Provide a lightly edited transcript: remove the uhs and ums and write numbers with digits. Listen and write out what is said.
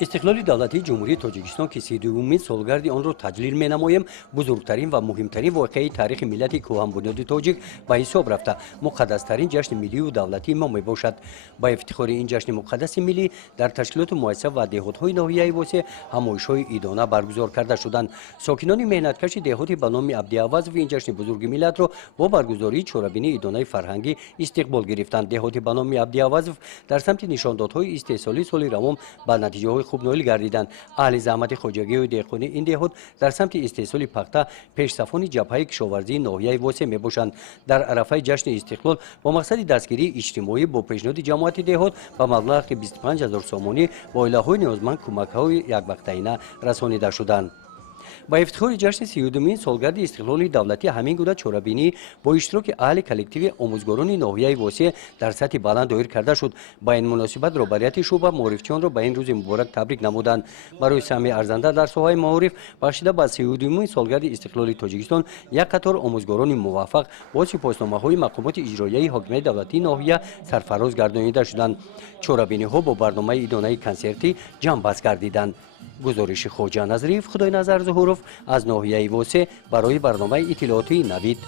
استقلال دولتی جمهوری تاجیکستان که 32مین سالگرد آن را تجلیل می‌نماییم بزرگترین و مهمترین واقعه تاریخ ملت کهن بنیاد تاجیک به حساب رفته مقدس‌ترین جشن ملی و دولتی ما میباشد. با افتخار این جشن مقدس ملی در تشکیلات مؤسسه و دهات‌های ناحیه واسه همایش‌های عیدانه برگزار کرده شدند. ساکنان مهنتکش دهاتی به نام عبدی‌عوض و این جشن بزرگ ملت را با برگزاری چهاربینی عیدانه فرهنگی استقبال گرفتند. دهاتی به نام عبدی‌عوض در سمت نشاندادهای استحصالی سال روان به نتیجه‌های خوب نائل گردیدند. اهل زحمت خواجگی و دهقانی این دهات در سمت استحصال پخته پیش‌صفان جبهه کشاورزی ناحیه واسه میباشند. در عرفه جشن استقلال با مقصد دستگیری اجتماعی با پیشنهاد جماعت دهات به مبلغ 25000 سامانی با عائله‌های نیازمند کمک‌های یک وقتینه رسانیده شدند. با افتخار جشن 32مین سالگرد استقلال دولتی همین گونه چهاربینی با اشتراک اهل کلکتیو آموزگاران ناحیه واسه در سطح بلند دایر کرده شد. با این مناسبت رهبریت شعبه معارفچیان را به این روز مبارک تبریک نمودند. برای سهم ارزنده در ساحه معارف بخشیده به 32مین سالگرد استقلال تاجیکستان یک قطار آموزگاران موفق با سپاسنامه‌های مقامات اجرایی حاکمیت دولتی ناحیه سرفراز گردانیده شدند. چهاربینی‌ها با برنامه عیدانه کنسرتی جمع بست گردیدند. گزارش خواجه نظریف خدای نظر ظهورов از ناحیه واسه برای برنامه اطلاعاتی نوید.